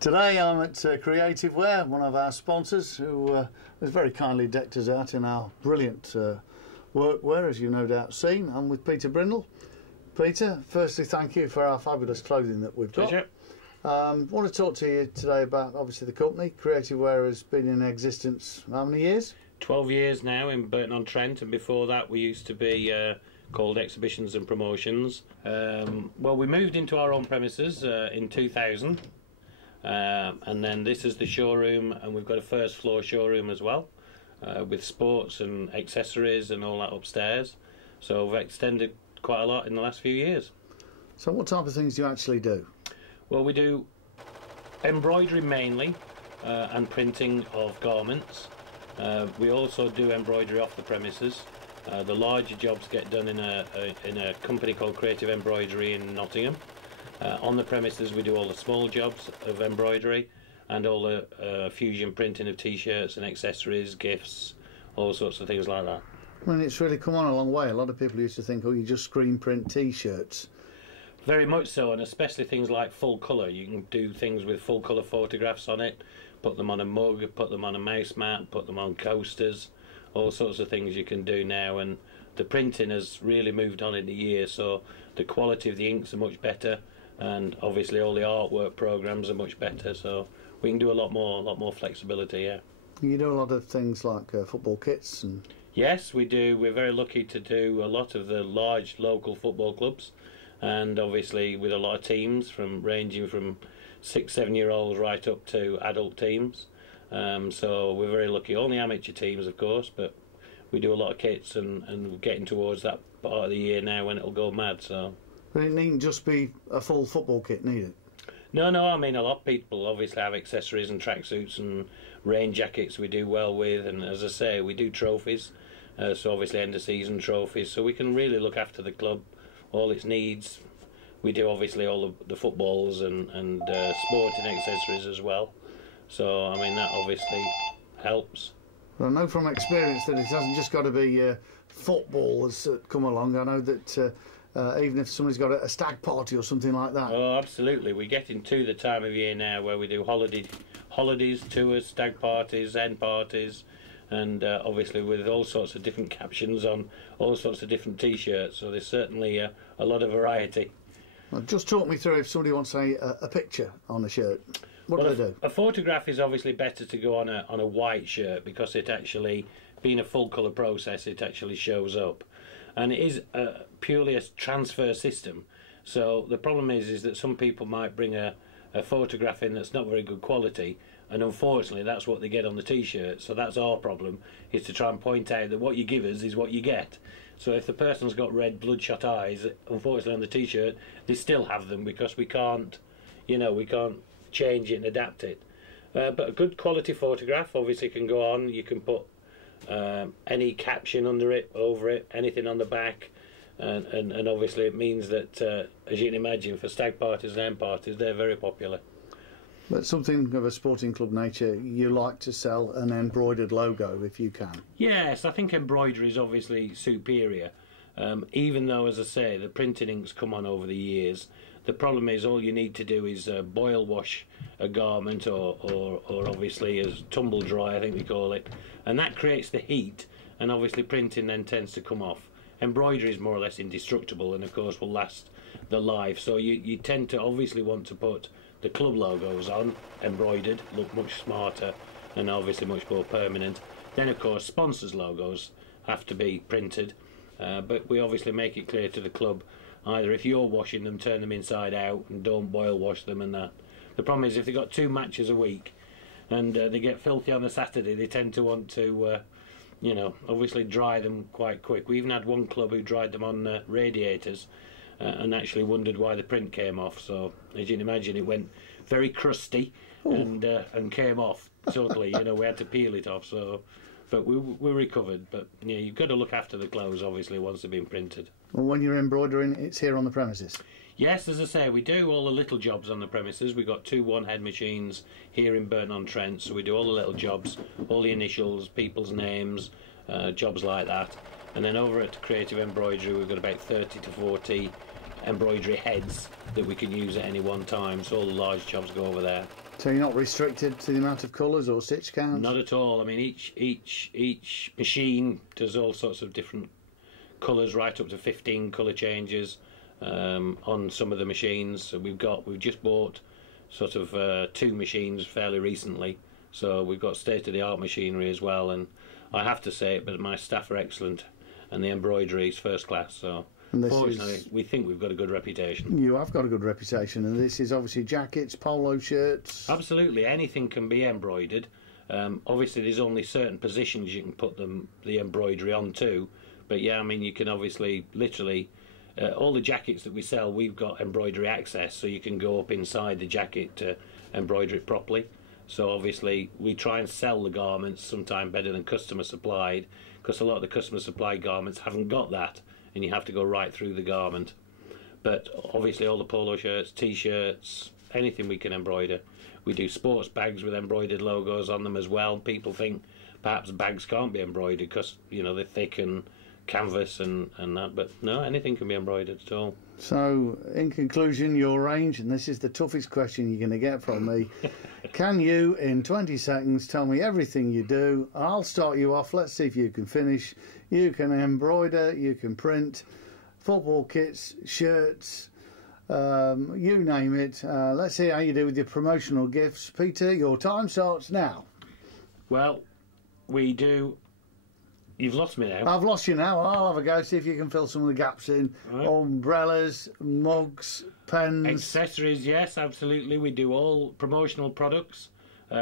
Today I'm at Creative Wear, one of our sponsors, who has very kindly decked us out in our brilliant workwear, as you've no doubt seen. I'm with Peter Brindle. Peter, firstly thank you for our fabulous clothing that we've got. I want to talk to you today about obviously the company. Creative Wear has been in existence how many years? 12 years now in Burton-on-Trent, and before that we used to be called Exhibitions and Promotions. Well, we moved into our own premises in 2000, and then this is the showroom, and we've got a first floor showroom as well, with sports and accessories and all that upstairs. So we've extended quite a lot in the last few years. So what type of things do you actually do? Well, we do embroidery mainly, and printing of garments. We also do embroidery off the premises. The larger jobs get done in a company called Creative Embroidery in Nottingham. On the premises we do all the small jobs of embroidery and all the fusion printing of t-shirts and accessories, gifts, all sorts of things like that. I mean, it's really come on a long way. A lot of people used to think, oh, you just screen print t-shirts. Very much so, and especially things like full colour. You can do things with full colour photographs on it, put them on a mug, put them on a mouse mat, put them on coasters, all sorts of things you can do now. And the printing has really moved on in the years, so the quality of the inks are much better, and obviously all the artwork programs are much better, so we can do a lot more flexibility. Yeah. You do a lot of things like football kits and... Yes, we do. We're very lucky to do a lot of the large local football clubs, and obviously with a lot of teams ranging from 6-7 year olds right up to adult teams. So we're very lucky. Only amateur teams, of course, but we do a lot of kits, and we're getting towards that part of the year now when it'll go mad. So. But it needn't just be a full football kit, need it? No, I mean, a lot of people obviously have accessories and tracksuits and rain jackets we do well with, and as I say, we do trophies, so obviously end of season trophies, so we can really look after the club, all its needs. We do obviously all the footballs and sporting accessories as well, so I mean that obviously helps. Well, I know from experience that it hasn't just got to be footballers that come along. I know that even if somebody's got a stag party or something like that. Oh, absolutely. We're getting to the time of year now where we do holidays, tours, stag parties, hen parties, and obviously with all sorts of different captions on all sorts of different t-shirts, so there's certainly a lot of variety. Well, just talk me through if somebody wants a picture on a shirt. What do they do? A photograph is obviously better to go on a white shirt, because it actually, being a full colour process, it actually shows up. And it is purely a transfer system. So the problem is that some people might bring a photograph in that's not very good quality, and unfortunately that's what they get on the t-shirt. So that's our problem, is to try and point out that what you give us is what you get. So if the person's got red bloodshot eyes, unfortunately on the t-shirt they still have them, because we can't, we can't change it and adapt it. But a good quality photograph obviously can go on. You can put any caption under it, over it, anything on the back, and obviously it means that, as you can imagine, for stag parties and hen parties, they're very popular. But something of a sporting club nature, you like to sell an embroidered logo if you can. Yes, I think embroidery is obviously superior, even though, as I say, the printing inks come on over the years. The problem is all you need to do is boil wash a garment, or obviously as tumble dry, I think we call it, and that creates the heat, and obviously printing then tends to come off. Embroidery is more or less indestructible, and of course will last the life, so you tend to obviously want to put the club logos on, embroidered, look much smarter and obviously much more permanent. Then of course sponsors' logos have to be printed, but we obviously make it clear to the club, either if you're washing them, turn them inside out and don't boil wash them and that. The problem is if they've got 2 matches a week and they get filthy on a Saturday, they tend to want to obviously dry them quite quick. We even had one club who dried them on radiators and actually wondered why the print came off. So as you can imagine, it went very crusty and came off totally. We had to peel it off. So, but we recovered. But you've got to look after the clothes obviously once they've been printed. Well, when you're embroidering, it's here on the premises. Yes, as I say, we do all the little jobs on the premises. We've got 2 one-head machines here in Burton-on-Trent, so we do all the little jobs, all the initials, people's names, jobs like that. And then over at Creative Embroidery, we've got about 30 to 40 embroidery heads that we can use at any one time, so all the large jobs go over there. So you're not restricted to the amount of colours or stitch counts? Not at all. I mean, each machine does all sorts of different colours, right up to 15 colour changes on some of the machines. So we've just bought sort of 2 machines fairly recently. So we've got state-of-the-art machinery as well, and I have to say it, but my staff are excellent, and the embroidery is first class. So fortunately, we think we've got a good reputation. You have got a good reputation, and this is obviously jackets, polo shirts. Absolutely, anything can be embroidered. Obviously, there's only certain positions you can put the embroidery onto, but yeah, I mean, you can obviously literally all the jackets that we sell, we've got embroidery access, so you can go up inside the jacket to embroider it properly. So obviously we try and sell the garments sometimes better than customer supplied, because a lot of the customer supplied garments haven't got that, and you have to go right through the garment. But obviously all the polo shirts, t-shirts, anything we can embroider. We do sports bags with embroidered logos on them as well. People think perhaps bags can't be embroidered because, you know, they're thick and canvas and that, but no, anything can be embroidered at all. So, in conclusion, your range, and this is the toughest question you're going to get from me, can you, in 20 seconds, tell me everything you do? I'll start you off. Let's see if you can finish. You can embroider, you can print, football kits, shirts, you name it. Let's see how you do with your promotional gifts. Peter, your time starts now. Well, we do... You've lost me now. I've lost you now. I'll have a go, see if you can fill some of the gaps in. Right. Umbrellas, mugs, pens. Accessories, yes, absolutely. We do all promotional products,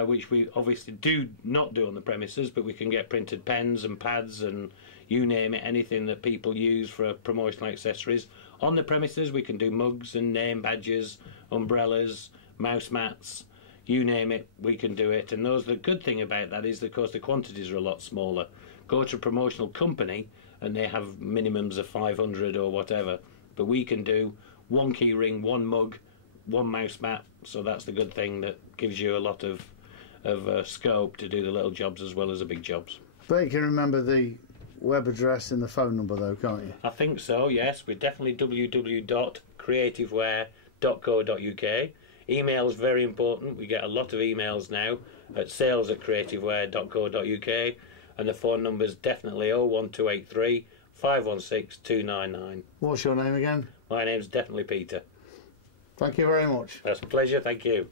which we obviously do not do on the premises, but we can get printed pens and pads and you name it, anything that people use for promotional accessories. On the premises, we can do mugs and name badges, umbrellas, mouse mats, you name it, we can do it. And the good thing about that is, of course, the quantities are a lot smaller. Go to a promotional company and they have minimums of 500 or whatever, but we can do 1 key ring, 1 mug, 1 mouse mat. So that's the good thing, that gives you a lot of scope to do the little jobs as well as the big jobs. But you can remember the web address and the phone number though, can't you? I think so, yes. We're definitely www.creativeware.co.uk. Email is very important. We get a lot of emails now at sales@creativeware.co.uk. And the phone number is definitely 01283 516 299. What's your name again? My name's definitely Peter. Thank you very much. That's a pleasure, thank you.